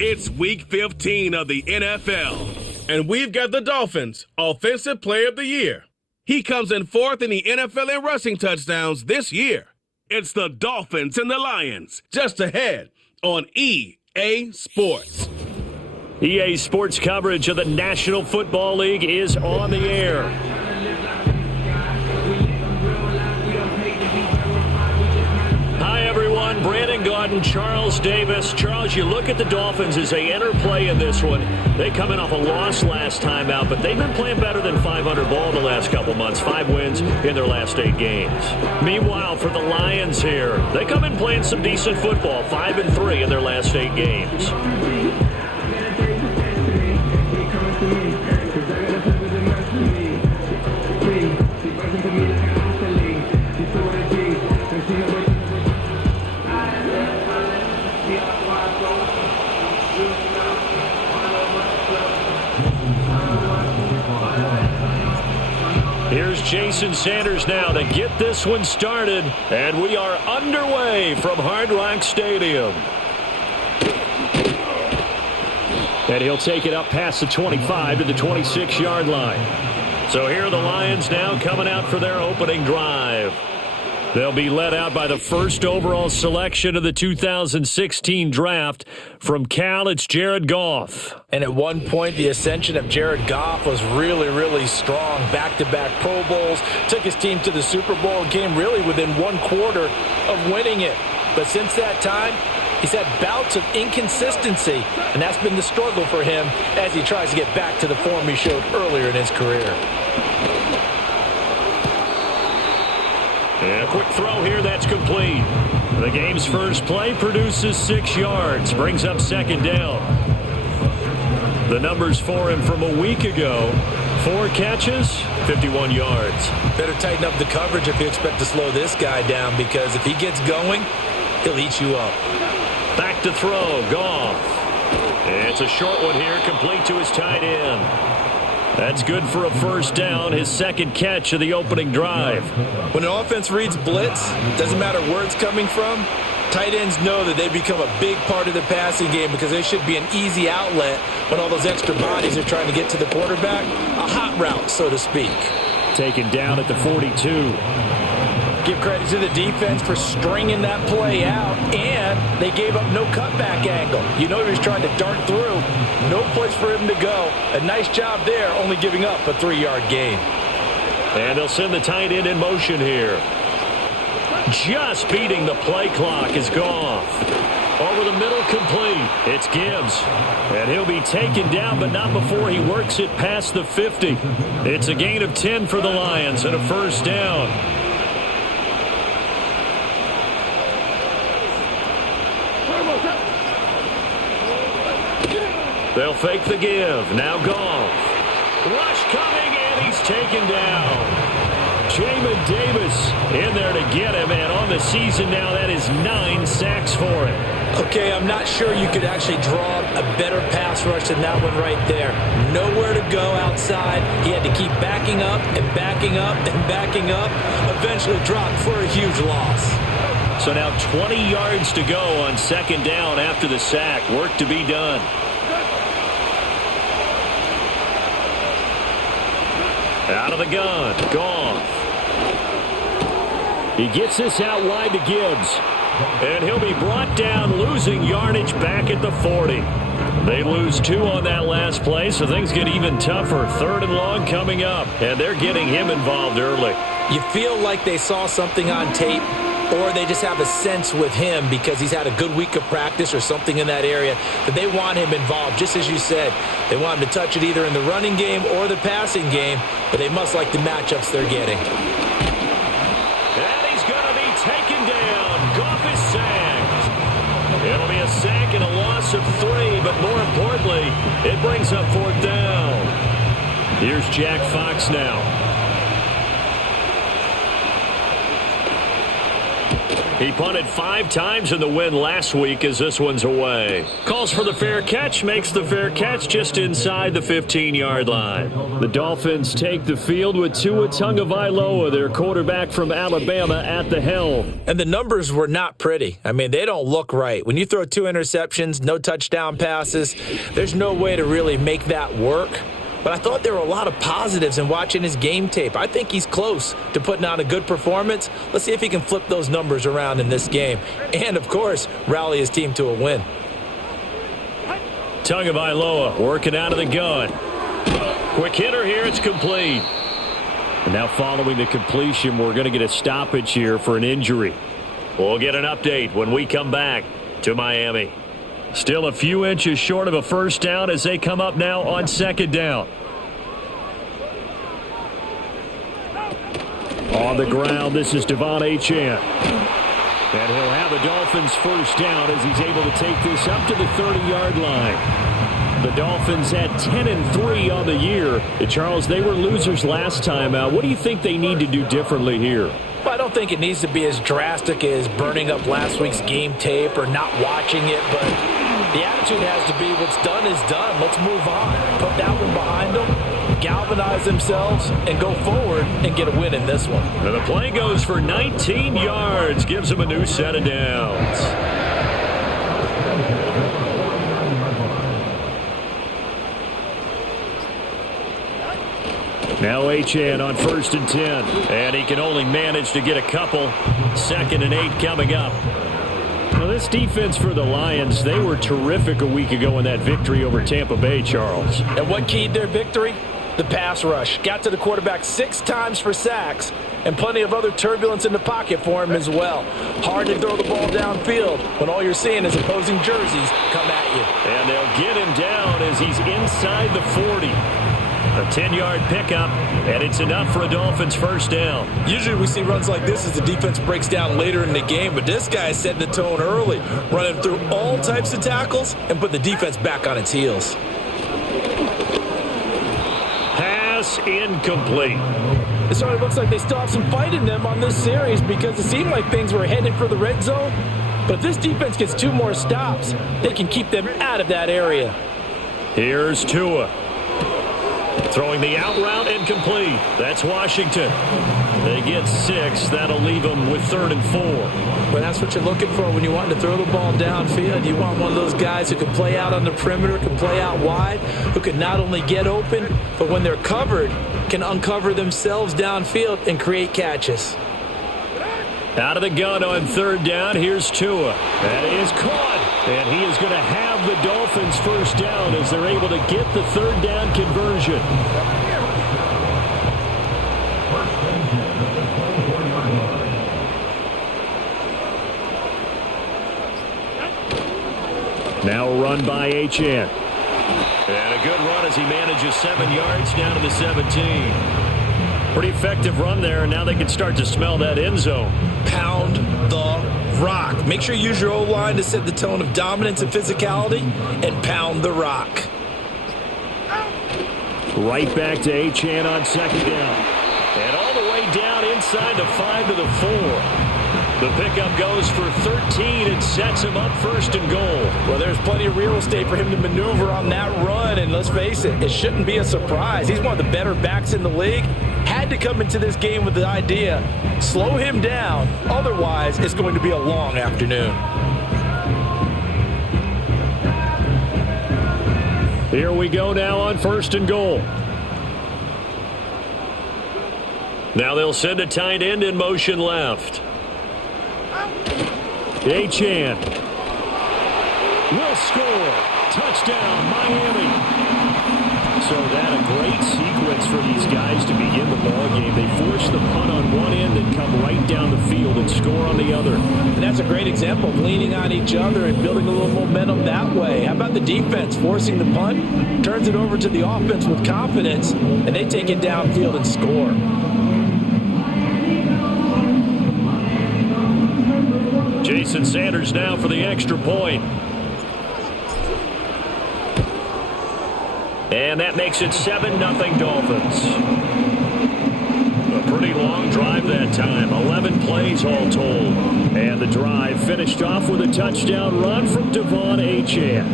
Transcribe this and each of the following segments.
It's Week 15 of the NFL, and we've got the Dolphins Offensive Player of the Year. He comes in fourth in the NFL in rushing touchdowns this year. It's the Dolphins and the Lions, just ahead on EA Sports. EA Sports coverage of the National Football League is on the air. Hi, everyone. Brandon Gaudin, Charles Davis. Charles, you look at the Dolphins as they enter play in this one. They come in off a loss last time out, but they've been playing better than 500 ball the last couple months. 5 wins in their last 8 games. Meanwhile, for the Lions here, they come in playing some decent football. 5-3 in their last 8 games. Here's Jason Sanders now to get this one started, and we are underway from Hard Rock Stadium. And he'll take it up past the 25 to the 26-yard line. So here are the Lions now coming out for their opening drive. They'll be led out by the first overall selection of the 2016 draft. From Cal, it's Jared Goff. And at one point, the ascension of Jared Goff was really, really strong. Back-to-back Pro Bowls, took his team to the Super Bowl and came really within 1 quarter of winning it. But since that time, he's had bouts of inconsistency, and that's been the struggle for him as he tries to get back to the form he showed earlier in his career. And a quick throw here, that's complete. The game's first play produces 6 yards, brings up second down. The numbers for him from a week ago: 4 catches, 51 yards. Better tighten up the coverage if you expect to slow this guy down, because if he gets going, he'll eat you up. Back to throw, Goff. It's a short one here, complete to his tight end. That's good for a first down, his second catch of the opening drive. When an offense reads blitz, doesn't matter where it's coming from, tight ends know that they become a big part of the passing game because they should be an easy outlet when all those extra bodies are trying to get to the quarterback. A hot route, so to speak. Taken down at the 42. Give credit to the defense for stringing that play out, and they gave up no cutback angle. You know he was trying to dart through. No place for him to go. A nice job there, only giving up a 3-yard gain. And they'll send the tight end in motion here. Just beating the play clock is Goff. Over the middle, complete. It's Gibbs. And he'll be taken down, but not before he works it past the 50. It's a gain of 10 for the Lions and a first down. They'll fake the give. Now Goff. Rush coming, and he's taken down. Jamin Davis in there to get him, and on the season now, that is 9 sacks for him. Okay, I'm not sure you could actually draw a better pass rush than that one right there. Nowhere to go outside. He had to keep backing up and backing up and backing up. Eventually dropped for a huge loss. So now 20 yards to go on second down after the sack. Work to be done. Out of the gun, Goff. He gets this out wide to Gibbs. And he'll be brought down, losing yardage back at the 40. They lose 2 on that last play, so things get even tougher. 3rd and long coming up, and they're getting him involved early. You feel like they saw something on tape, or they just have a sense with him because he's had a good week of practice or something in that area that they want him involved. Just as you said, they want him to touch it either in the running game or the passing game, but they must like the matchups they're getting. And he's going to be taken down. Goff is sacked. It'll be a sack and a loss of 3, but more importantly, it brings up 4th down. Here's Jack Fox now. He punted 5 times in the win last week as this one's away. Calls for the fair catch, makes the fair catch just inside the 15-yard line. The Dolphins take the field with Tua Tagovailoa, their quarterback from Alabama, at the helm. And the numbers were not pretty. I mean, they don't look right. When you throw 2 interceptions, no touchdown passes, there's no way to really make that work. But I thought there were a lot of positives in watching his game tape. I think he's close to putting out a good performance. Let's see if he can flip those numbers around in this game. And, of course, rally his team to a win. Tagovailoa working out of the gun. Quick hitter here, it's complete. And now following the completion, we're going to get a stoppage here for an injury. We'll get an update when we come back to Miami. Still a few inches short of a first down as they come up now on second down. On the ground, this is Devon Achane. And he'll have the Dolphins first down as he's able to take this up to the 30-yard line. The Dolphins had 10-3 on the year. Charles, they were losers last time out. What do you think they need to do differently here? Well, I don't think it needs to be as drastic as burning up last week's game tape or not watching it, but the attitude has to be what's done is done. Let's move on. Put that one behind them, galvanize themselves, and go forward and get a win in this one. And the play goes for 19 yards, gives them a new set of downs. Now Achane on 1st and 10. And he can only manage to get a couple. 2nd and 8 coming up. Now this defense for the Lions, they were terrific a week ago in that victory over Tampa Bay, Charles. And what keyed their victory? The pass rush. Got to the quarterback 6 times for sacks, and plenty of other turbulence in the pocket for him as well. Hard to throw the ball downfield when all you're seeing is opposing jerseys come at you. And they'll get him down as he's inside the 40. A 10-yard pickup, and it's enough for a Dolphins first down. Usually we see runs like this as the defense breaks down later in the game, but this guy is setting the tone early, running through all types of tackles and put the defense back on its heels. Pass incomplete. It sort of looks like they still have some fight in them on this series because it seemed like things were headed for the red zone. But if this defense gets 2 more stops, they can keep them out of that area. Here's Tua. Throwing the out route incomplete. That's Washington. They get 6. That'll leave them with 3rd and 4. But that's what you're looking for when you want to throw the ball downfield. You want one of those guys who can play out on the perimeter, can play out wide, who can not only get open, but when they're covered, can uncover themselves downfield and create catches. Out of the gun on 3rd down. Here's Tua. That is caught. And he is going to have the Dolphins first down as they're able to get the 3rd down conversion. Now a run by Achane. And a good run as he manages 7 yards down to the 17. Pretty effective run there, and now they can start to smell that end zone. Pound the rock. Make sure you use your O-line to set the tone of dominance and physicality, and pound the rock. Right back to Achane on 2nd down. And all the way down inside the 5 to the 4. The pickup goes for 13 and sets him up 1st and goal. Well, there's plenty of real estate for him to maneuver on that run, and let's face it, it shouldn't be a surprise. He's one of the better backs in the league. Had to come into this game with the idea, slow him down, otherwise it's going to be a long afternoon. Here we go now on 1st and goal. Now they'll send a tight end in motion left. Achane will score. Touchdown, Miami. So that a great sequence for these guys to begin the ball game. They force the punt on one end and come right down the field and score on the other. And that's a great example of leaning on each other and building a little momentum that way. How about the defense forcing the punt, turns it over to the offense with confidence, and they take it downfield and score. Jason Sanders now for the extra point. And that makes it 7-0 Dolphins. A Pretty long drive that time. 11 plays all told. And the drive finished off with a touchdown run from Devon Achane.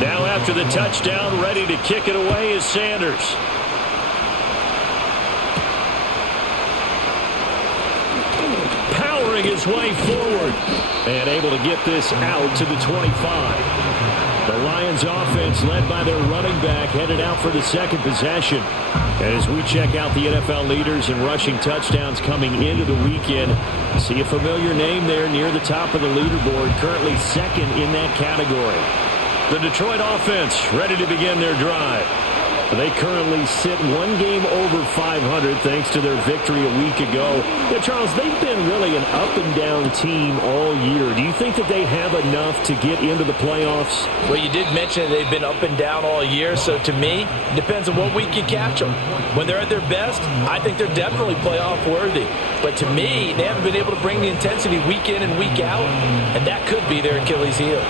Now after the touchdown, ready to kick it away is Sanders. Powering his way forward. And able to get this out to the 25. The Lions offense led by their running back headed out for the second possession. And as we check out the NFL leaders in rushing touchdowns coming into the weekend, see a familiar name there near the top of the leaderboard, currently second in that category. The Detroit offense ready to begin their drive. They currently sit one game over 500 thanks to their victory a week ago. Yeah, Charles, they've been really an up-and-down team all year. Do you think that they have enough to get into the playoffs? Well, you did mention that they've been up and down all year, so to me, it depends on what week you catch them. When they're at their best, I think they're definitely playoff worthy. But to me, they haven't been able to bring the intensity week in and week out, and that could be their Achilles heel.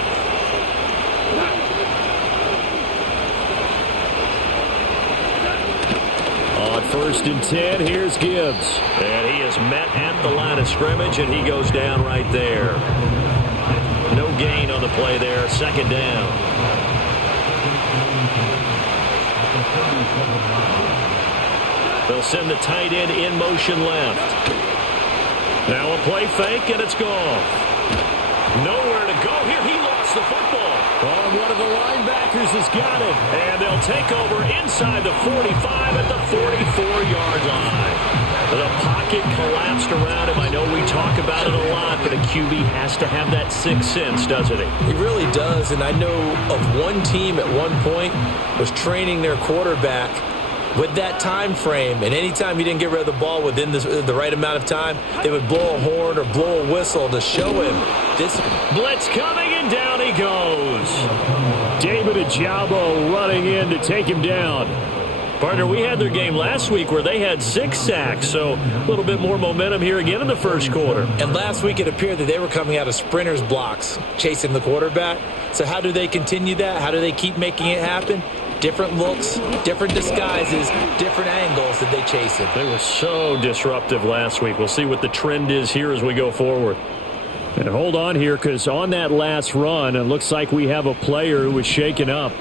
On 1st and 10, here's Gibbs. And he is met at the line of scrimmage, and he goes down right there. No gain on the play there, second down. They'll send the tight end in motion left. Now a play fake, and it's gone. Nowhere to go here. He lost the football. Oh, one of the linebackers has got it. And they'll take over inside the 45 at the 44-yard line. The pocket collapsed around him. I know we talk about it a lot, but a QB has to have that sixth sense, doesn't he? He really does, and I know of one team at one point was training their quarterback with that time frame, and anytime he didn't get rid of the ball within the right amount of time, they would blow a horn or blow a whistle to show him this. Blitz coming, and down he goes. David Ojabo running in to take him down. Partner, we had their game last week where they had 6 sacks, so a little bit more momentum here again in the first quarter. And last week it appeared that they were coming out of sprinters blocks, chasing the quarterback. So how do they continue that? How do they keep making it happen? Different looks, different disguises, different angles that they chase it. They were so disruptive last week. We'll see what the trend is here as we go forward. And hold on here, because on that last run, it looks like we have a player who was shaken up.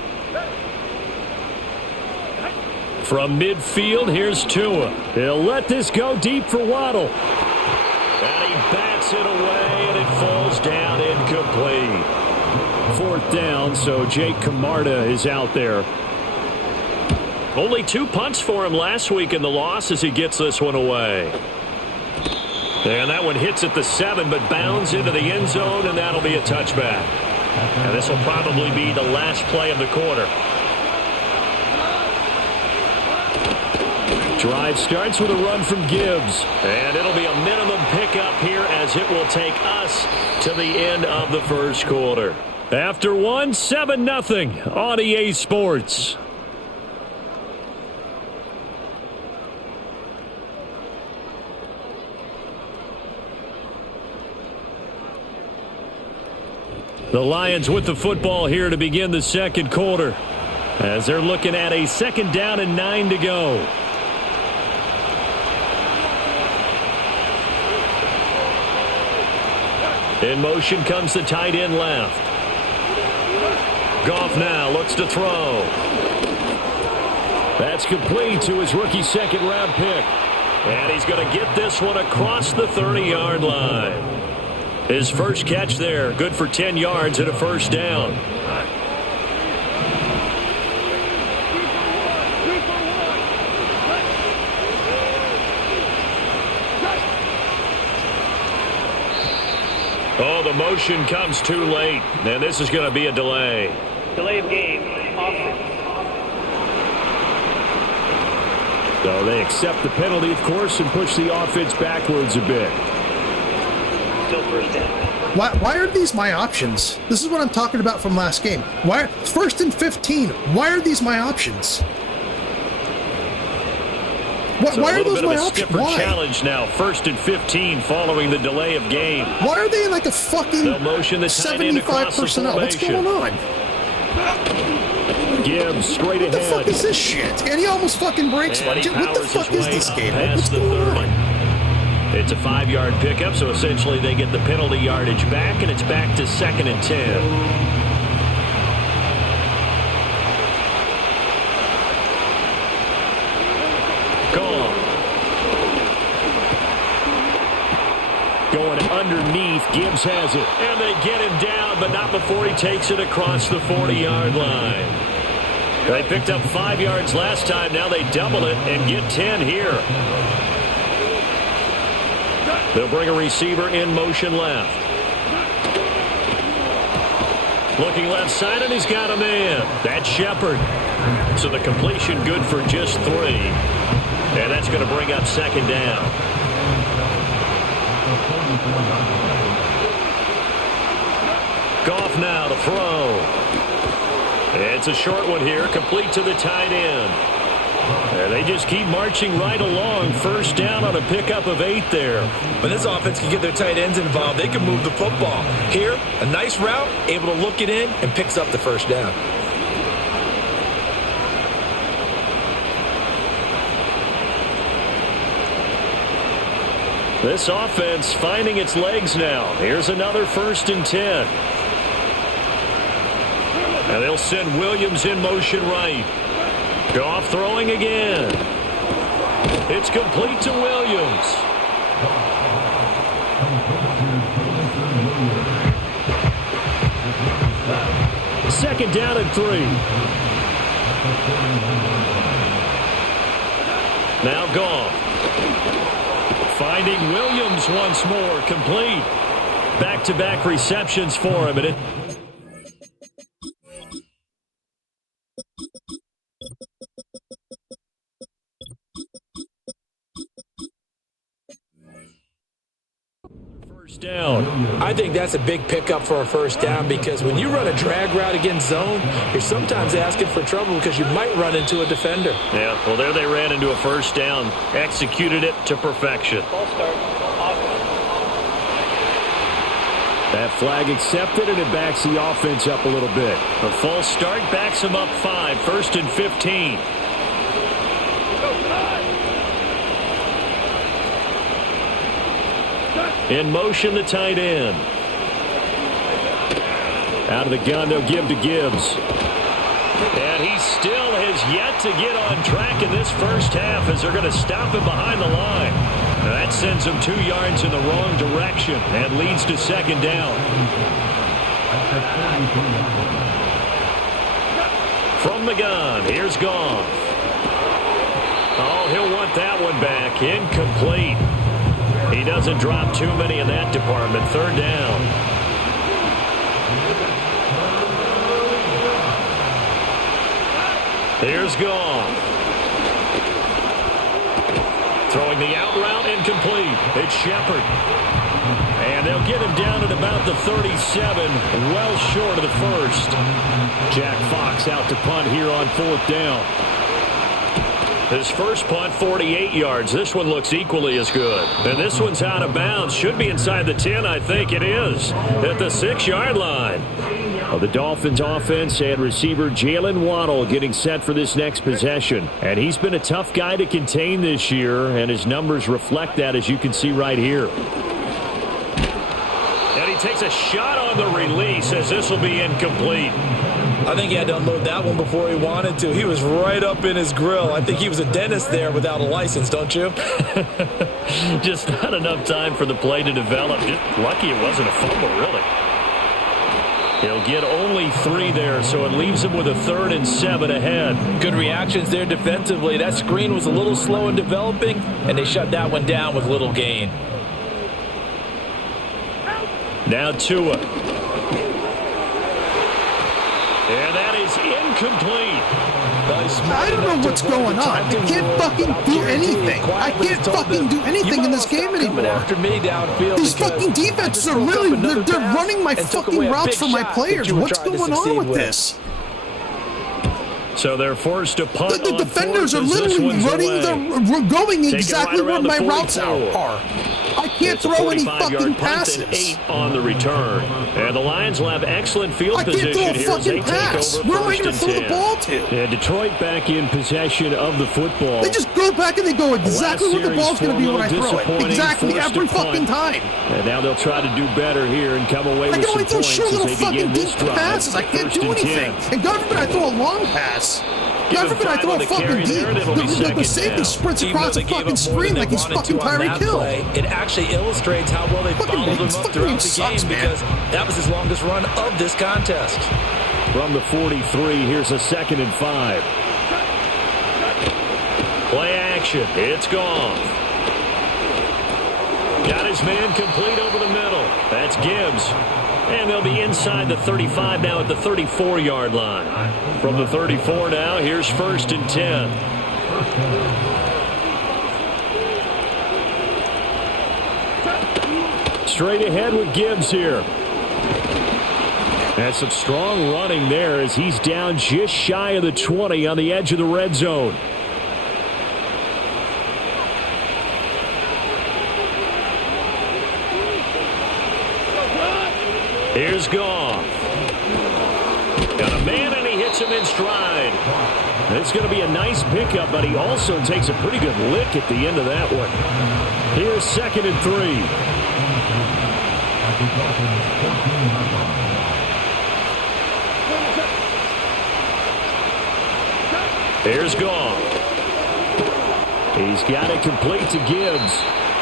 From midfield, here's Tua. He'll let this go deep for Waddle. And he bats it away, and it falls down incomplete. 4th down, so Jake Camarda is out there. Only 2 punts for him last week in the loss as he gets this one away. And that one hits at the 7, but bounds into the end zone, and that'll be a touchback. And this will probably be the last play of the quarter. Drive starts with a run from Gibbs. And it'll be a minimum pickup here as it will take us to the end of the first quarter. After one, 7-0 on EA Sports. The Lions with the football here to begin the second quarter, as they're looking at a 2nd down and 9 to go. In motion comes the tight end left. Goff now looks to throw. That's complete to his rookie 2nd-round pick. And he's going to get this one across the 30-yard line. His first catch there, good for 10 yards and a first down. Oh, the motion comes too late, and this is going to be a delay. Delay of game, offense. So they accept the penalty, of course, and push the offense backwards a bit. Still first down. Why are these my options? This is what I'm talking about from last game. Why 1st and 15? Why are these my options? Why are those my options? Why? Challenge now. 1st and 15 following the delay of game. Why are they in like a fucking motion the 75 personnel? What's going on? Gibbs straight What the ahead. fuck is this shit? And he almost fucking breaks And one. he What the powers fuck his is this way game? past What's the going 30. on? It's a 5-yard pickup, so essentially they get the penalty yardage back, and it's back to 2nd and 10. Going underneath, Gibbs has it. And they get him down, but not before he takes it across the 40-yard line. They picked up 5 yards last time. Now they double it and get 10 here. They'll bring a receiver in motion left. Looking left side, and he's got a man. That's Shepard. So the completion good for just 3. And that's going to bring up 2nd down. Goff now to throw. It's a short one here, complete to the tight end. And they just keep marching right along. 1st down on a pickup of 8 there. When this offense can get their tight ends involved, they can move the football. Here, a nice route, able to look it in, and picks up the 1st down. This offense finding its legs now. Here's another 1st and 10. And they'll send Williams in motion right. Goff throwing again. It's complete to Williams. Second down and 3. Now Goff. Finding Williams once more, complete. Back-to-back receptions for him. And it first down. I think that's a big pickup for a 1st down because when you run a drag route against zone, you're sometimes asking for trouble because you might run into a defender. Yeah, well, there they ran into a 1st down. Executed it to perfection. False start. Offense. That flag accepted, and it backs the offense up a little bit. A false start backs them up 5. 1st and 15. In motion, the tight end. Out of the gun, they'll give to Gibbs. And he still has yet to get on track in this 1st half as they're going to stop him behind the line. That sends him 2 yards in the wrong direction and leads to 2nd down. From the gun, here's Goff. Oh, he'll want that one back. Incomplete. He doesn't drop too many in that department. 3rd down. Here's Goff. Throwing the out route, incomplete. It's Shepard. And they'll get him down at about the 37, well short of the 1st. Jack Fox out to punt here on 4th down. His first punt, 48 yards. This one looks equally as good. And this one's out of bounds. Should be inside the 10, I think it is. At the 6-yard line. Well, the Dolphins offense and receiver Jalen Waddle getting set for this next possession. And he's been a tough guy to contain this year, and his numbers reflect that, as you can see right here. And he takes a shot on the release as this will be incomplete. I think he had to unload that one before he wanted to. He was right up in his grill. I think he was a dentist there without a license, don't you? Just not enough time for the play to develop. Just lucky it wasn't a fumble, really. He'll get only 3 there, so it leaves him with a 3rd and 7 ahead. Good reactions there defensively. That screen was a little slow in developing, and they shut that one down with little gain. Now Tua. And that is incomplete. I don't know what's going on. I can't fucking do anything. I can't fucking do anything in this game anymore. These fucking defenses are really, they're running my fucking routes for my players. What's going on with this? So they're forced to punt. The defenders are literally running, they're going exactly where my routes are. I can't throw any fucking passes. 8 on the return. And the Lions will have excellent field position here. I can't throw a fucking pass. Where am I going to throw the ball to? Yeah, Detroit back in possession of the football. They just go back and they go exactly what the ball's going to be when I throw it. Exactly, every fucking time. And now they'll try to do better here and come away with some points. I can only throw short little fucking deep passes. I can't do anything. And God forbid I throw a long pass. God forbid I throw a fucking deep. The safety sprints across the fucking screen like he's fucking Tyreek Hill. It actually illustrates how well they followed him up throughout the game because that was his longest run of this contest. From the 43, here's a 2nd and 5. Play action. It's gone. Got his man complete over the middle. That's Gibbs. And they'll be inside the 35 now at the 34-yard line. From the 34 now, here's 1st and 10. Straight ahead with Gibbs here. And some strong running there as he's down just shy of the 20 on the edge of the red zone. Here's Goff. Got a man, and he hits him in stride. It's going to be a nice pickup, but he also takes a pretty good lick at the end of that one. Here's 2nd and 3. Here's Goff. He's got it complete to Gibbs.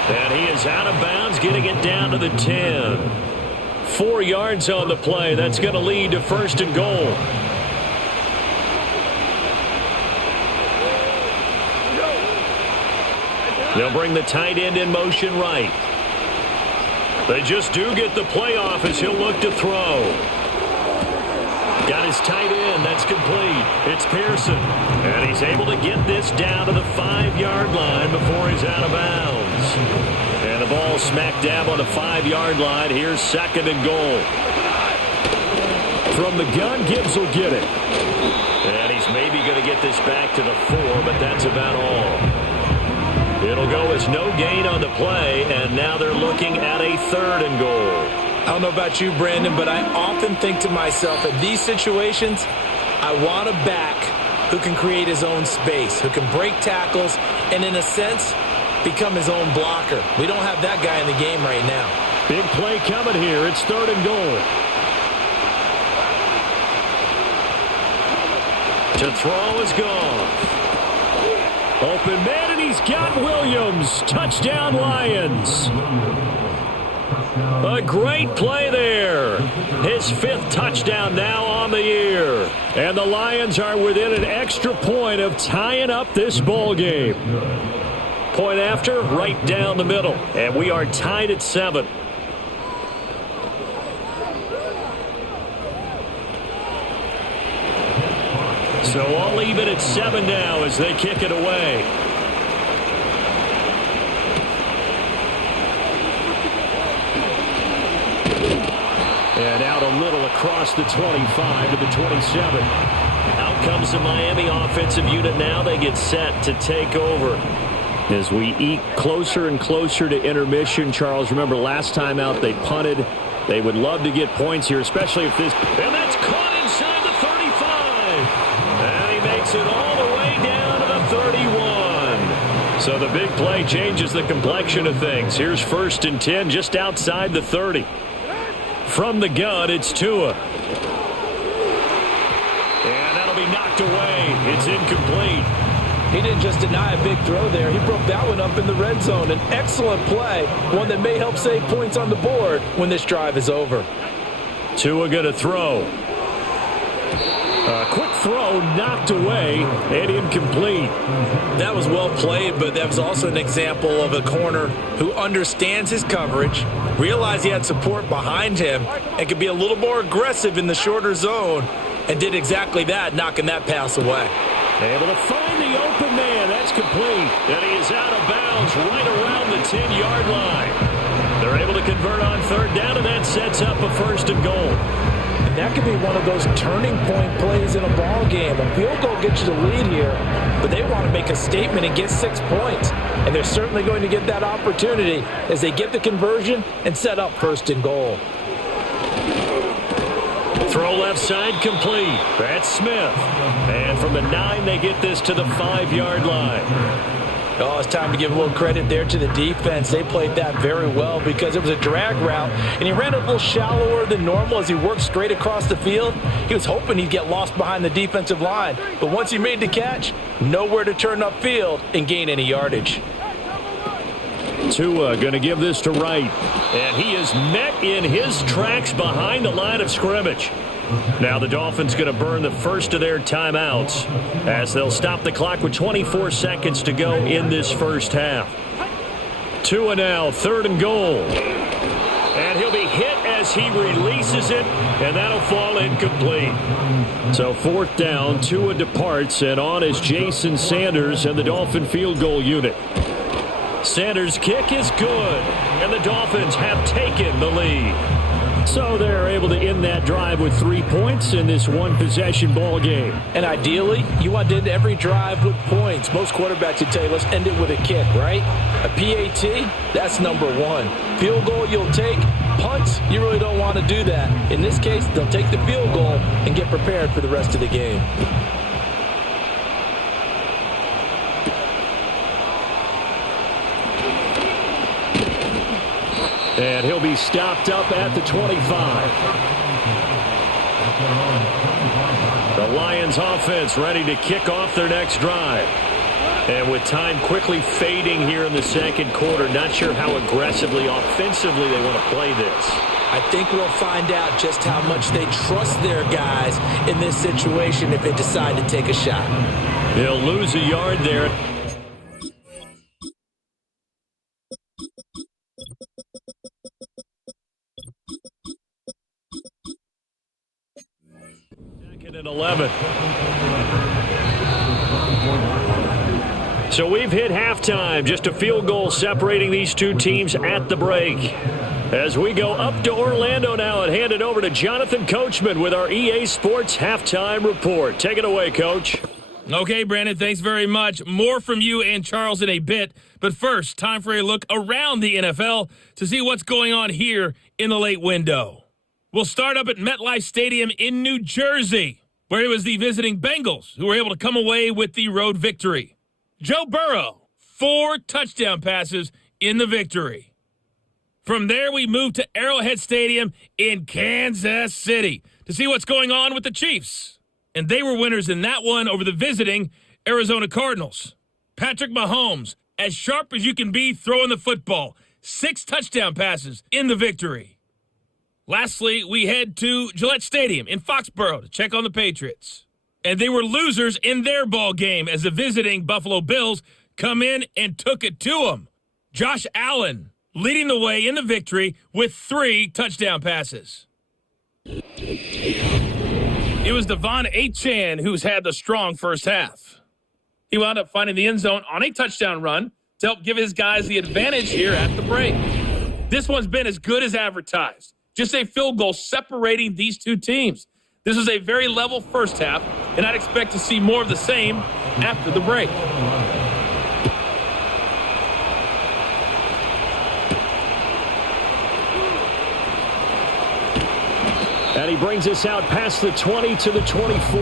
And he is out of bounds, getting it down to the 10. 4 yards on the play. That's going to lead to 1st and goal. They'll bring the tight end in motion right. They just do get the play off as he'll look to throw. Got his tight end. That's complete. It's Pearson. And he's able to get this down to the 5-yard line before he's out of bounds. And the ball smack dab on the 5-yard line. Here's 2nd and goal. From the gun, Gibbs will get it. And he's maybe going to get this back to the 4, but that's about all. It'll go as no gain on the play, and now they're looking at a 3rd and goal. I don't know about you, Brandon, but I often think to myself, in these situations, I want a back who can create his own space, who can break tackles, and in a sense, become his own blocker. We don't have that guy in the game right now. Big play coming here. It's 3rd and goal. To throw is gone. Open man, and he's got Williams. Touchdown, Lions. A great play there. His 5th touchdown now on the year. And the Lions are within an extra point of tying up this ball game. Point after, right down the middle. And we are tied at 7. So all even at 7 now as they kick it away. And out a little across the 25 to the 27. Out comes the Miami offensive unit now. They get set to take over. As we eke closer and closer to intermission, Charles, remember last time out they punted. They would love to get points here, especially if this... And that's caught inside the 35. And he makes it all the way down to the 31. So the big play changes the complexion of things. Here's 1st and 10 just outside the 30. From the gun, it's Tua. And that'll be knocked away. It's incomplete. He didn't just deny a big throw there. He broke that one up in the red zone. An excellent play, one that may help save points on the board when this drive is over. Tua going to throw. A quick throw knocked away and incomplete. That was well played, but that was also an example of a corner who understands his coverage, realized he had support behind him, and could be a little more aggressive in the shorter zone, and did exactly that, knocking that pass away. Able to find the open man. That's complete. And he is out of bounds right around the 10-yard line. They're able to convert on 3rd down, and that sets up a 1st and goal. And that could be one of those turning point plays in a ball game. A field goal gets you the lead here, but they want to make a statement and get 6 points. And they're certainly going to get that opportunity as they get the conversion and set up 1st and goal. Throw left side complete. That's Smith. And from the 9, they get this to the 5-yard line. Oh, it's time to give a little credit there to the defense. They played that very well because it was a drag route, and he ran a little shallower than normal as he worked straight across the field. He was hoping he'd get lost behind the defensive line, but once he made the catch, nowhere to turn upfield and gain any yardage. Tua going to give this to Wright, and he is met in his tracks behind the line of scrimmage. Now the Dolphins going to burn the first of their timeouts as they'll stop the clock with 24 seconds to go in this first half. Tua now, 3rd and goal. And he'll be hit as he releases it, and that'll fall incomplete. So 4th down, Tua departs, and on is Jason Sanders and the Dolphin field goal unit. Sanders' kick is good, and the Dolphins have taken the lead. So they're able to end that drive with 3 points in this one-possession ball game. And ideally, you want to end every drive with points. Most quarterbacks would tell you, let's end it with a kick, right? A PAT, that's number 1. Field goal you'll take. Punts, you really don't want to do that. In this case, they'll take the field goal and get prepared for the rest of the game. And he'll be stopped up at the 25. The Lions offense ready to kick off their next drive. And with time quickly fading here in the second quarter, not sure how aggressively, offensively they want to play this. I think we'll find out just how much they trust their guys in this situation if they decide to take a shot. They'll lose a yard there. And 11. So we've hit halftime. Just a field goal separating these two teams at the break. As we go up to Orlando now and hand it over to Jonathan Coachman with our EA Sports Halftime Report. Take it away, Coach. Okay, Brandon, thanks very much. More from you and Charles in a bit. But first, time for a look around the NFL to see what's going on here in the late window. We'll start up at MetLife Stadium in New Jersey, where it was the visiting Bengals who were able to come away with the road victory. Joe Burrow, 4 touchdown passes in the victory. From there, we move to Arrowhead Stadium in Kansas City to see what's going on with the Chiefs. And they were winners in that one over the visiting Arizona Cardinals. Patrick Mahomes, as sharp as you can be throwing the football, 6 touchdown passes in the victory. Lastly, we head to Gillette Stadium in Foxborough to check on the Patriots. And they were losers in their ball game as the visiting Buffalo Bills come in and took it to them. Josh Allen leading the way in the victory with 3 touchdown passes. It was Devon Achane who's had the strong first half. He wound up finding the end zone on a touchdown run to help give his guys the advantage here at the break. This one's been as good as advertised. Just a field goal separating these two teams. This was a very level first half, and I'd expect to see more of the same after the break. And he brings us out past the 20 to the 24.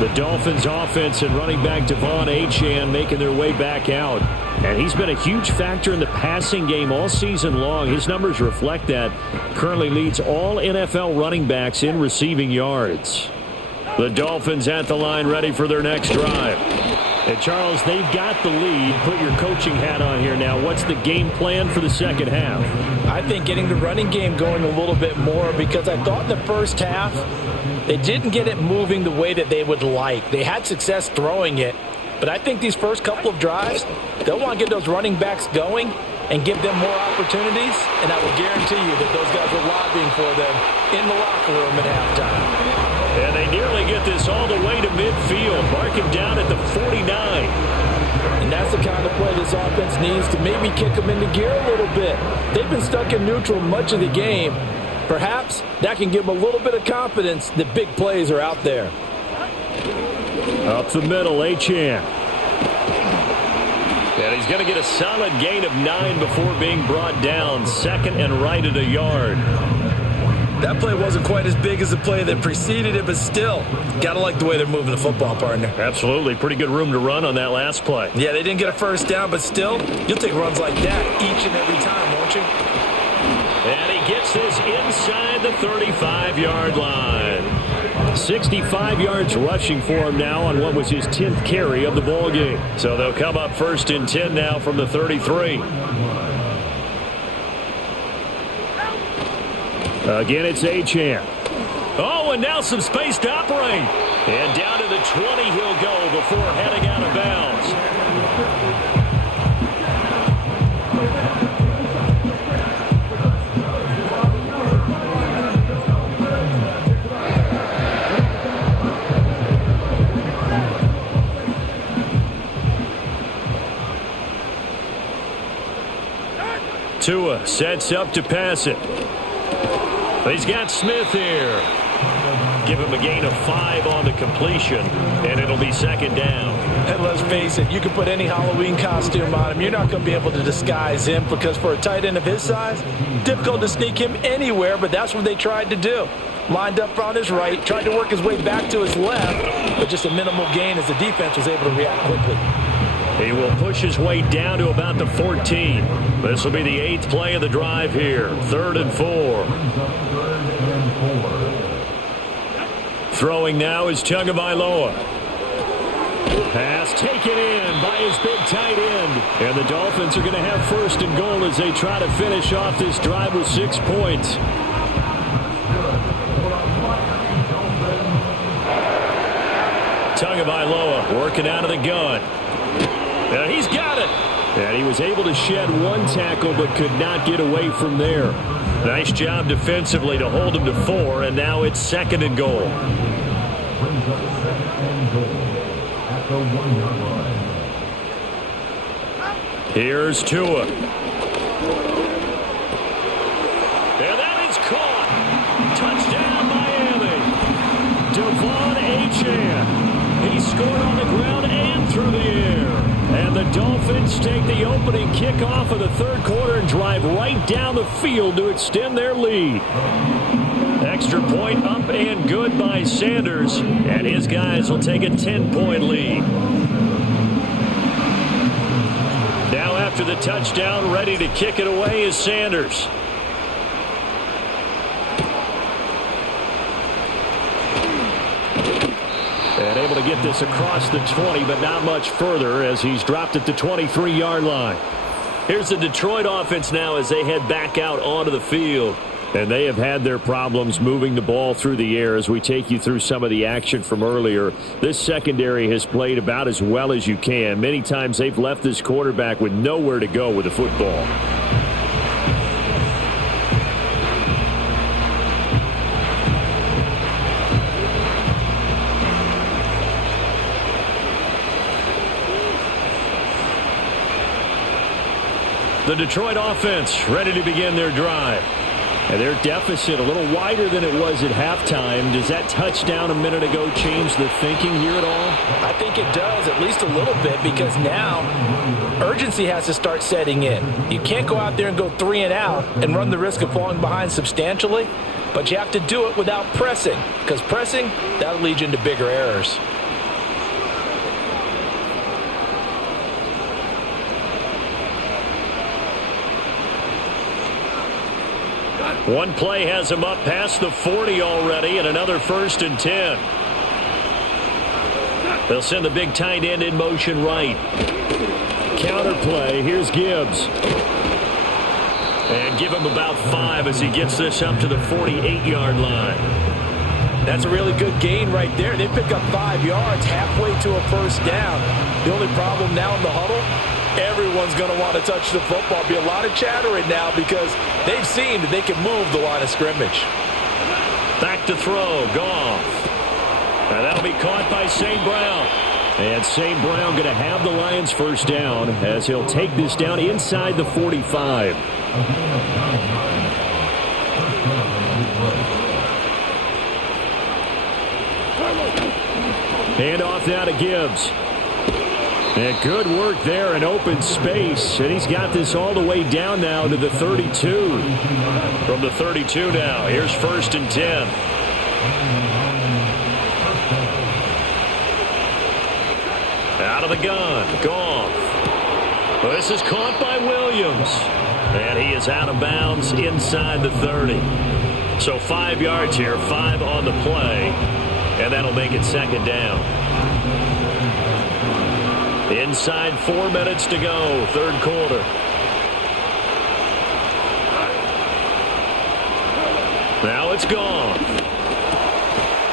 The Dolphins offense and running back Devon Achane making their way back out. And he's been a huge factor in the passing game all season long. His numbers reflect that. Currently leads all NFL running backs in receiving yards. The Dolphins at the line ready for their next drive. And Charles, they've got the lead. Put your coaching hat on here now. What's the game plan for the second half? I think getting the running game going a little bit more, because I thought in the first half they didn't get it moving the way that they would like. They had success throwing it, but I think these first couple of drives, they'll want to get those running backs going and give them more opportunities, and I will guarantee you that those guys were lobbying for them in the locker room at halftime. And they nearly get this all the way to midfield, marking down at the 49. And that's the kind of play this offense needs to maybe kick them into gear a little bit. They've been stuck in neutral much of the game, Perhaps that can give him a little bit of confidence that big plays are out there. Up the middle, Achane. And he's going to get a solid gain of 9 before being brought down. Second and right at a yard. That play wasn't quite as big as the play that preceded it, but still, got to like the way they're moving the football, partner. Absolutely. Pretty good room to run on that last play. Yeah, they didn't get a first down, but still, you'll take runs like that each and every time, won't you? And he gets this inside the 35-yard line. 65 yards rushing for him now on what was his 10th carry of the ball game. So they'll come up 1st and 10 now from the 33. Again, it's Achane. Oh, and now some space to operate. And down to the 20 he'll go before heading out of bounds. Tua sets up to pass it. He's got Smith here. Give him a gain of 5 on the completion, and it'll be 2nd down. And let's face it, you can put any Halloween costume on him. You're not going to be able to disguise him because for a tight end of his size, difficult to sneak him anywhere, but that's what they tried to do. Lined up on his right, tried to work his way back to his left, but just a minimal gain as the defense was able to react quickly. He will push his way down to about the 14. This will be the 8th play of the drive here. 3rd and 4. Throwing now is Tagovailoa. Pass taken in by his big tight end. And the Dolphins are going to have 1st and goal as they try to finish off this drive with 6 points. Tagovailoa working out of the gun. And he's got it. And he was able to shed 1 tackle but could not get away from there. Nice job defensively to hold him to 4, and now it's 2nd and goal. Here's Tua. And that is caught. Touchdown, Miami. Devon Achane. He scored on the ground and through the air. And the Dolphins take the opening kickoff of the 3rd quarter and drive right down the field to extend their lead. Extra point up and good by Sanders. And his guys will take a 10-point lead. Now after the touchdown, ready to kick it away is Sanders. And able to get this across the 20, but not much further as he's dropped at the 23-yard line. Here's the Detroit offense now as they head back out onto the field. And they have had their problems moving the ball through the air as we take you through some of the action from earlier. This secondary has played about as well as you can. Many times they've left this quarterback with nowhere to go with the football. The Detroit offense ready to begin their drive. And their deficit a little wider than it was at halftime. Does that touchdown a minute ago change the thinking here at all? I think it does, at least a little bit, because now urgency has to start setting in. You can't go out there and go 3 and out and run the risk of falling behind substantially, but you have to do it without pressing, because pressing, that'll lead you into bigger errors. One play has him up past the 40 already, and another 1st and 10. They'll send the big tight end in motion right. Counter play. Here's Gibbs. And give him about 5 as he gets this up to the 48-yard line. That's a really good gain right there. They pick up 5 yards halfway to a 1st down. The only problem now in the huddle, everyone's going to want to touch the football. Be a lot of chattering now because they've seen that they can move the line of scrimmage. Back to throw, Goff. And that'll be caught by St. Brown. And St. Brown going to have the Lions 1st down as he'll take this down inside the 45. Hand off now to Gibbs. And good work there in open space. And he's got this all the way down now to the 32. From the 32 now, here's 1st and 10. Out of the gun, Goff. Well, this is caught by Williams. And he is out of bounds inside the 30. So 5 yards here, 5 on the play. And that'll make it 2nd down. Inside 4 minutes to go, 3rd quarter. Now it's gone.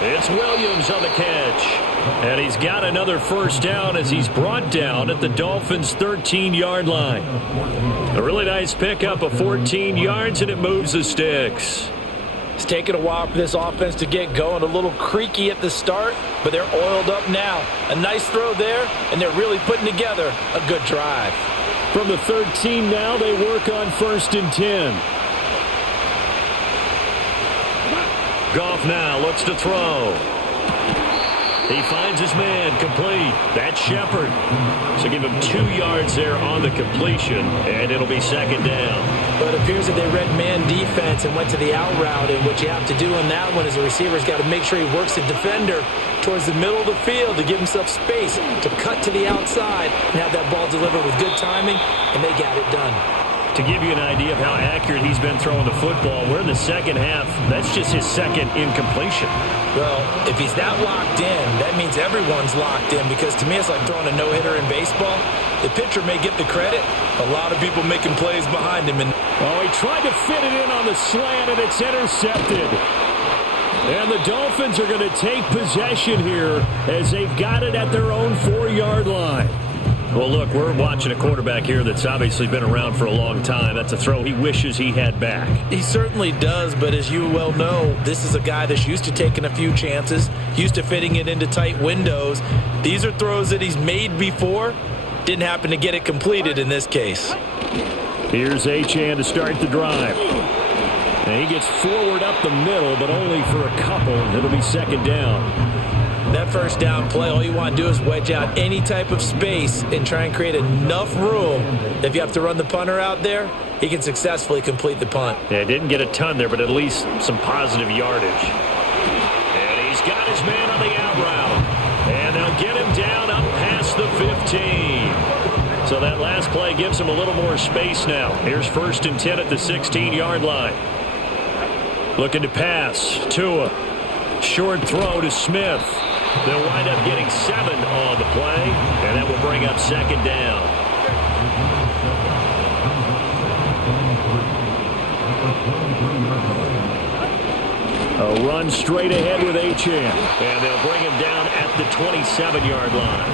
It's Williams on the catch. And he's got another 1st down as he's brought down at the Dolphins' 13-yard line. A really nice pickup of 14 yards, and it moves the sticks. It's taken a while for this offense to get going. A little creaky at the start, but they're oiled up now. A nice throw there, and they're really putting together a good drive. From the 13 now, they work on 1st and 10. Goff now looks to throw. He finds his man, complete. That's Shepard. So give him 2 yards there on the completion, and it'll be 2nd down. But it appears that they read man defense and went to the out route, and what you have to do on that one as a receiver is got to make sure he works the defender towards the middle of the field to give himself space to cut to the outside and have that ball delivered with good timing, and they got it done. To give you an idea of how accurate he's been throwing the football, we're in the 2nd half. That's just his 2nd incompletion. Well, if he's that locked in, that means everyone's locked in, because to me it's like throwing a no-hitter in baseball. The pitcher may get the credit. A lot of people making plays behind him. And he tried to fit it in on the slant, and it's intercepted. And the Dolphins are going to take possession here as they've got it at their own 4-yard line. Well, look, we're watching a quarterback here that's obviously been around for a long time. That's a throw he wishes he had back. He certainly does, but as you well know, this is a guy that's used to taking a few chances, used to fitting it into tight windows. These are throws that he's made before. Didn't happen to get it completed in this case. Here's Achane to start the drive. And he gets forward up the middle, but only for a couple. It'll be 2nd down. That 1st down play, all you want to do is wedge out any type of space and try and create enough room that if you have to run the punter out there, he can successfully complete the punt. Yeah, didn't get a ton there, but at least some positive yardage. And he's got his man on the out route. And they'll get him down up past the 15. So that last play gives him a little more space now. Here's 1st and 10 at the 16-yard line. Looking to pass. Tua. Short throw to Smith. They'll wind up getting 7 on the play, and that will bring up 2nd down. A run straight ahead with Achane, and they'll bring him down at the 27-yard line.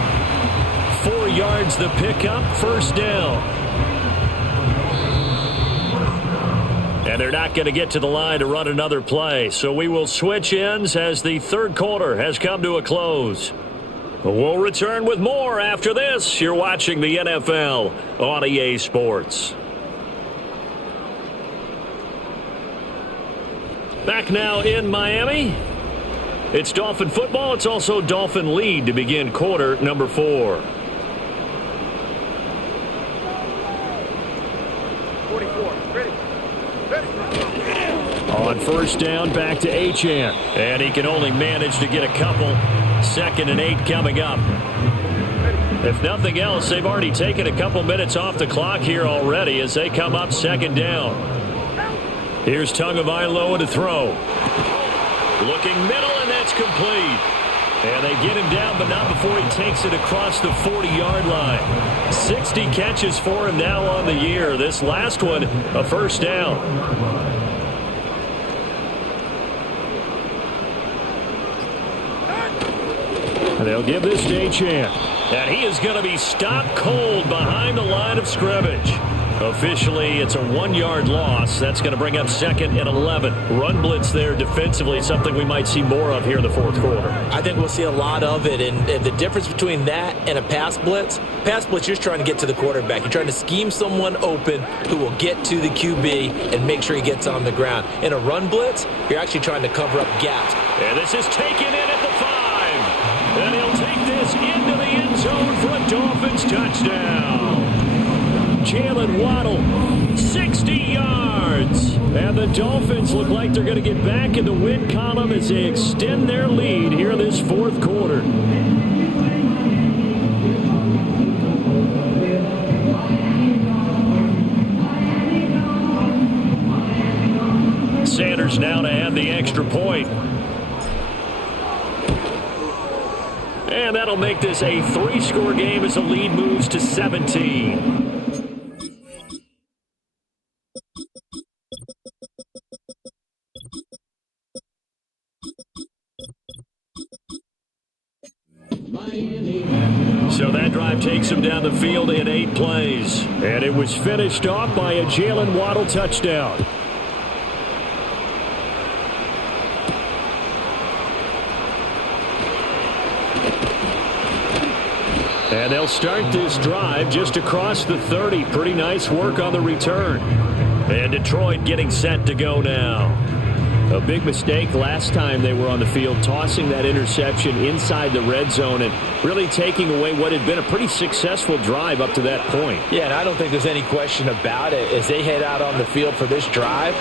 4 yards the pickup, 1st down. And they're not going to get to the line to run another play. So we will switch ends as the 3rd quarter has come to a close. We'll return with more after this. You're watching the NFL on EA Sports. Back now in Miami. It's Dolphin football. It's also Dolphin lead to begin quarter number 4. 44, ready. On 1st down, back to Achane. And he can only manage to get a couple. 2nd and 8 coming up. If nothing else, they've already taken a couple minutes off the clock here already as they come up 2nd down. Here's Tagovailoa to throw. Looking middle, and that's complete. And they get him down, but not before he takes it across the 40-yard line. 60 catches for him now on the year. This last one, a 1st down. And they'll give this to Achane. And he is going to be stopped cold behind the line of scrimmage. Officially, it's a 1-yard loss. That's going to bring up 2nd and 11. Run blitz there defensively, something we might see more of here in the 4th quarter. I think we'll see a lot of it. And the difference between that and a pass blitz, you're just trying to get to the quarterback. You're trying to scheme someone open who will get to the QB and make sure he gets on the ground. In a run blitz, you're actually trying to cover up gaps. And this is taken in at the 5. And he'll Dolphins touchdown. Jalen Waddle, 60 yards. And the Dolphins look like they're going to get back in the win column as they extend their lead here in this fourth quarter. Sanders now to add the extra point. And that'll make this a 3-score game as the lead moves to 17. So that drive takes him down the field in 8 plays. And it was finished off by a Jalen Waddle touchdown. And they'll start this drive just across the 30. Pretty nice work on the return. And Detroit getting set to go now. A big mistake last time they were on the field, tossing that interception inside the red zone and really taking away what had been a pretty successful drive up to that point. Yeah, and I don't think there's any question about it. As they head out on the field for this drive,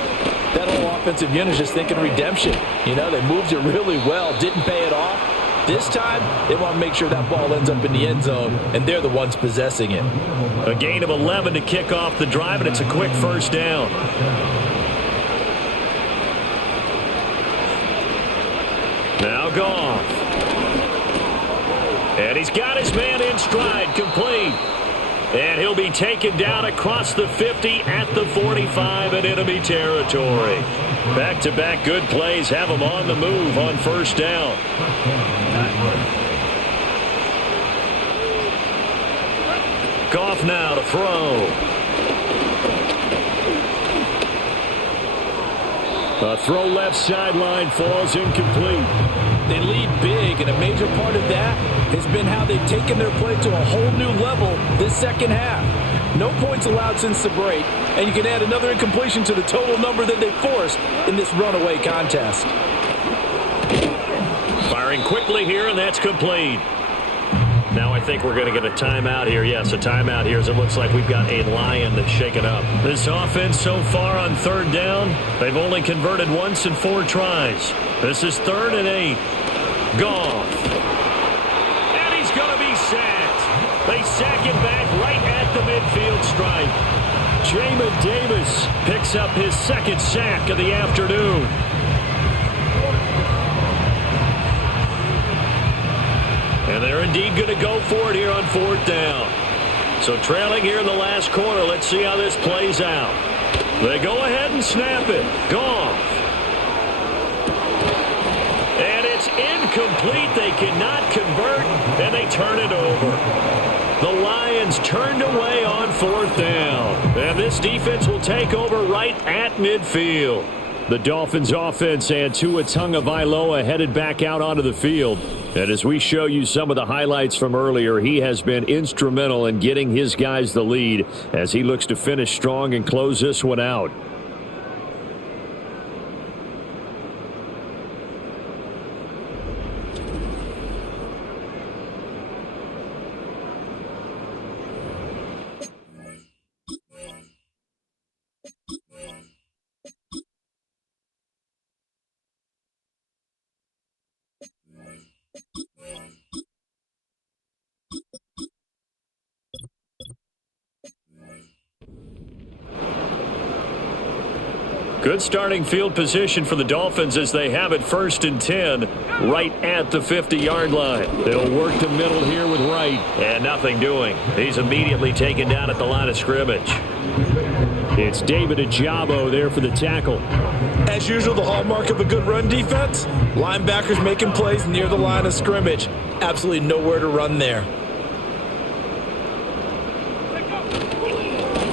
that whole offensive unit is just thinking redemption. You know, they moved it really well, didn't pay it off. This time, they want to make sure that ball ends up in the end zone, and they're the ones possessing it. A gain of 11 to kick off the drive, and it's a quick first down. Now Goff. And he's got his man in stride, complete. And he'll be taken down across the 50 at the 45 in enemy territory. Back-to-back good plays have him on the move on first down. Goff now to throw. A throw left sideline falls incomplete. They lead big, and a major part of that has been how they've taken their play to a whole new level this second half. No points allowed since the break, and you can add another incompletion to the total number that they forced in this runaway contest. Firing quickly here, and that's complete. Now I think we're going to get a timeout here. Yes, a timeout here as it looks like we've got a lion that's shaken up. This offense so far on third down, they've only converted once in 4 tries. This is 3rd and 8. Goff. And he's going to be sacked. They sack him back right at the midfield stripe. Jamin Davis picks up his 2nd sack of the afternoon. And they're indeed going to go for it here on 4th down. So trailing here in the last quarter, let's see how this plays out. They go ahead and snap it. Goff. And it's incomplete. They cannot convert, and they turn it over. The Lions turned away on 4th down. And this defense will take over right at midfield. The Dolphins offense and Tua Tagovailoa headed back out onto the field. And as we show you some of the highlights from earlier, he has been instrumental in getting his guys the lead as he looks to finish strong and close this one out. Good starting field position for the Dolphins as they have it 1st and 10 right at the 50-yard line. They'll work the middle here with Wright. And nothing doing. He's immediately taken down at the line of scrimmage. It's David Ojabo there for the tackle. As usual, the hallmark of a good run defense, linebackers making plays near the line of scrimmage. Absolutely nowhere to run there.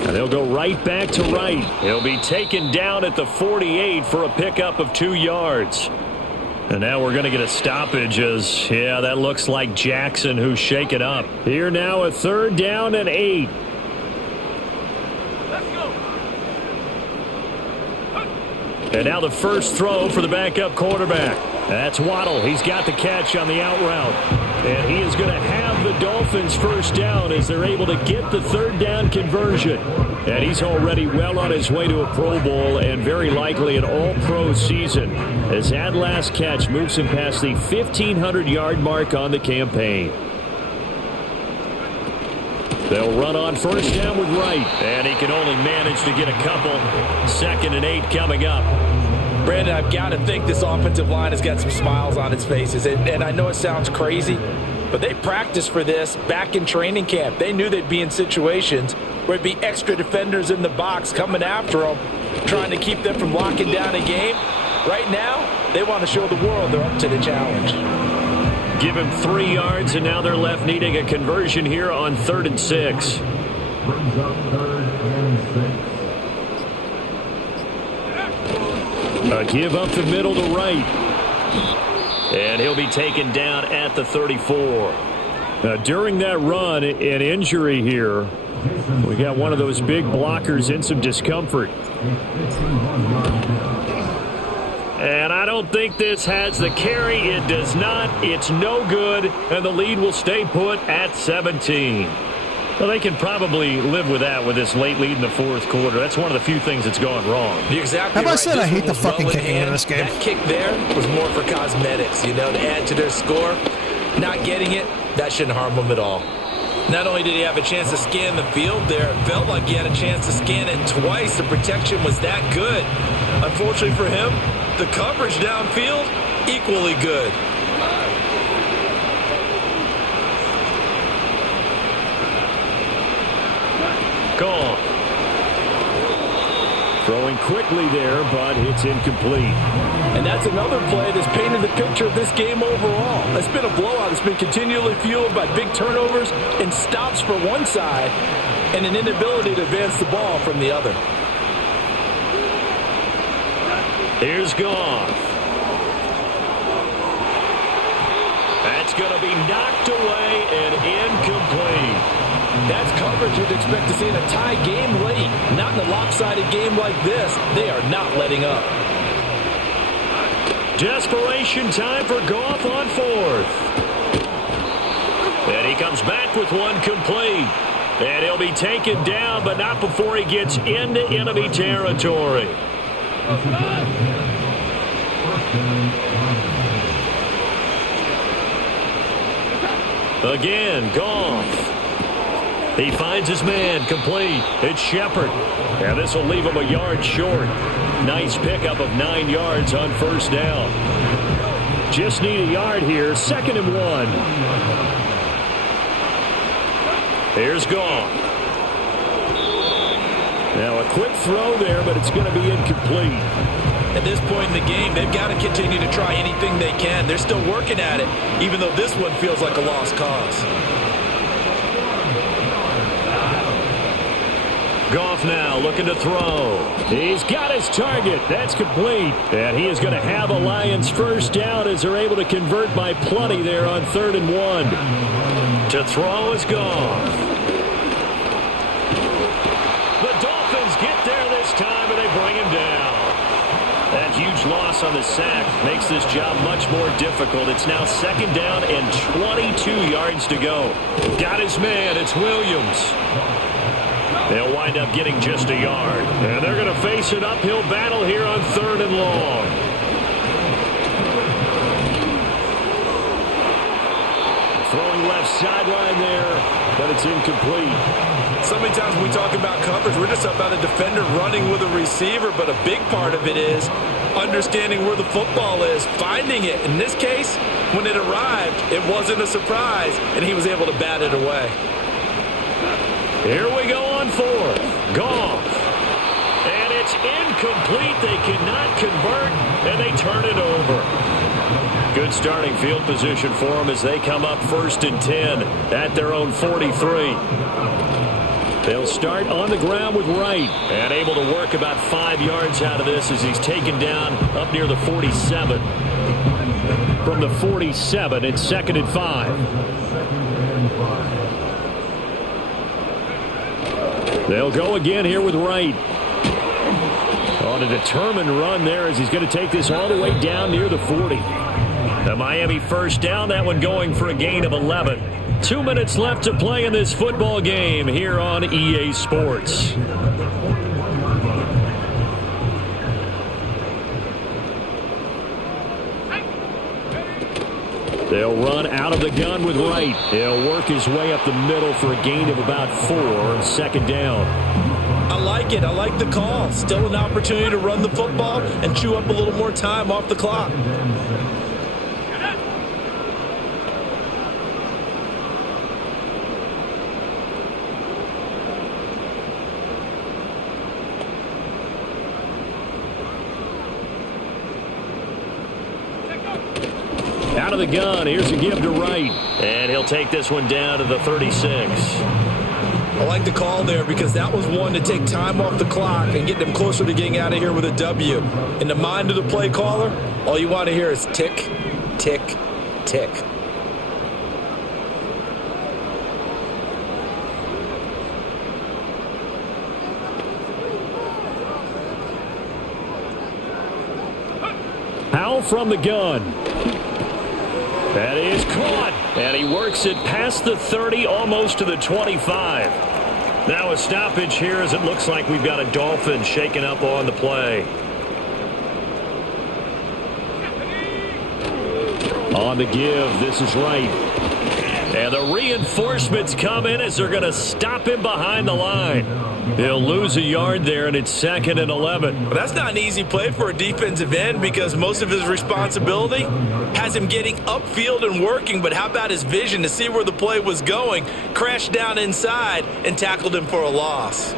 And they'll go right back to Wright. He'll be taken down at the 48 for a pickup of 2 yards. And now we're going to get a stoppage as, yeah, that looks like Jackson who's shaken up. Here now a 3rd down and 8. Let's go. And now the first throw for the backup quarterback. That's Waddle. He's got the catch on the out route. And he is going to have the Dolphins first down as they're able to get the third down conversion. And he's already well on his way to a Pro Bowl and very likely an all-pro season, as that last catch moves him past the 1,500-yard mark on the campaign. They'll run on first down with Wright, and he can only manage to get a couple. 2nd and 8 coming up. Brandon, I've got to think this offensive line has got some smiles on its faces. And I know it sounds crazy, but they practiced for this back in training camp. They knew they'd be in situations where it'd be extra defenders in the box coming after them, trying to keep them from locking down a game. Right now, they want to show the world they're up to the challenge. Give him 3 yards, and now they're left needing a conversion here on 3rd and 6. Brings up 3rd and 6. A give up the middle to Wright. And he'll be taken down at the 34. Now, during that run, an injury here. We got one of those big blockers in some discomfort. And I don't think this has the carry. It does not. It's no good. And the lead will stay put at 17. Well, they can probably live with that with this late lead in the 4th quarter. That's one of the few things that's gone wrong. You're exactly Have right. I said I hate the fucking kicking in this game? That kick there was more for cosmetics, to add to their score. Not getting it, that shouldn't harm them at all. Not only did he have a chance to scan the field there, it felt like he had a chance to scan it twice. The protection was that good. Unfortunately for him, the coverage downfield, equally good. Gone. Throwing quickly there, but it's incomplete. And that's another play that's painted the picture of this game overall. It's been a blowout. It's been continually fueled by big turnovers and stops for one side and an inability to advance the ball from the other. Here's Goff. That's going to be knocked away and incomplete. That's coverage you'd expect to see in a tie game late. Not in a lopsided game like this. They are not letting up. Desperation time for Goff on 4th. And he comes back with one complete. And he'll be taken down, but not before he gets into enemy territory. Again, Goff. He finds his man, complete. It's Shepard. And this will leave him a yard short. Nice pickup of 9 yards on first down. Just need a yard here. 2nd and 1. Here's Goff. Now a quick throw there, but it's going to be incomplete. At this point in the game, they've got to continue to try anything they can. They're still working at it, even though this one feels like a lost cause. Goff now looking to throw. He's got his target. That's complete. And he is going to have a Lions first down as they're able to convert by plenty there on 3rd and 1. To throw is Goff. The Dolphins get there this time and they bring him down. That huge loss on the sack makes this job much more difficult. It's now 2nd down and 22 yards to go. Got his man. It's Williams. They'll wind up getting just a yard. And they're going to face an uphill battle here on 3rd and long. Throwing left sideline there, but it's incomplete. So many times when we talk about coverage, we're just about a defender running with a receiver, but a big part of it is understanding where the football is, finding it. In this case, when it arrived, it wasn't a surprise, and he was able to bat it away. Here we go on 4th. Goff. And it's incomplete. They cannot convert, and they turn it over. Good starting field position for them as they come up 1st and 10 at their own 43. They'll start on the ground with Wright and able to work about 5 yards out of this as he's taken down up near the 47. From the 47, it's 2nd and 5. They'll go again here with Wright. On a determined run there as he's going to take this all the way down near the 40. The Miami first down, that one going for a gain of 11. 2 minutes left to play in this football game here on EA Sports. They'll run out of the gun with Wright. He'll work his way up the middle for a gain of about 4 on second down. I like it. I like the call. Still an opportunity to run the football and chew up a little more time off the clock. Out of the gun, here's a give to Wright. And he'll take this one down to the 36. I like the call there because that was one to take time off the clock and get them closer to getting out of here with a W. In the mind of the play caller, all you want to hear is tick, tick, tick. Powell from the gun. That is caught, and he works it past the 30, almost to the 25. Now a stoppage here as it looks like we've got a Dolphin shaken up on the play. On the give, this is Wright. And the reinforcements come in as they're going to stop him behind the line. He'll lose a yard there, and it's 2nd and 11. Well, that's not an easy play for a defensive end because most of his responsibility has him getting upfield and working, but how about his vision to see where the play was going, crashed down inside, and tackled him for a loss.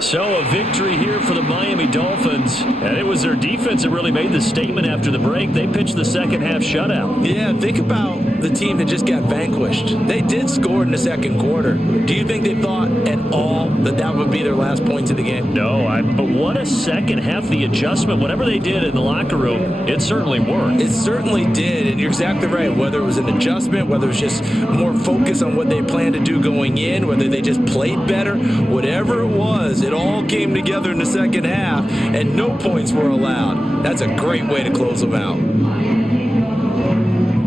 So a victory here for the Miami Dolphins, and it was their defense that really made the statement after the break. They pitched the second half shutout. Yeah, think about the team that just got vanquished. They did score in the second quarter. Do you think they thought at all that that would be their last points of the game? No, but what a second half, the adjustment, whatever they did in the locker room, it certainly worked. It certainly did, and you're exactly right. Whether it was an adjustment, whether it was just more focus on what they planned to do going in, whether they just played better, whatever it was, it all came together in the second half, and no points were allowed. That's a great way to close them out.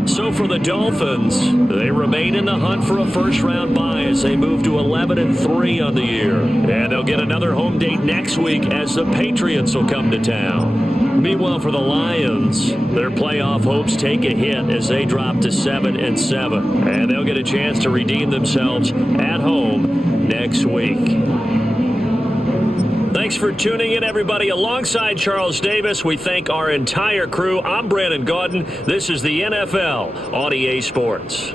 So for the Dolphins, they remain in the hunt for a first-round bye as they move to 11-3 on the year. And they'll get another home date next week as the Patriots will come to town. Meanwhile, for the Lions, their playoff hopes take a hit as they drop to 7-7. And they'll get a chance to redeem themselves at home next week. Thanks for tuning in, everybody. Alongside Charles Davis, we thank our entire crew. I'm Brandon Gaudin. This is the NFL on EA Sports.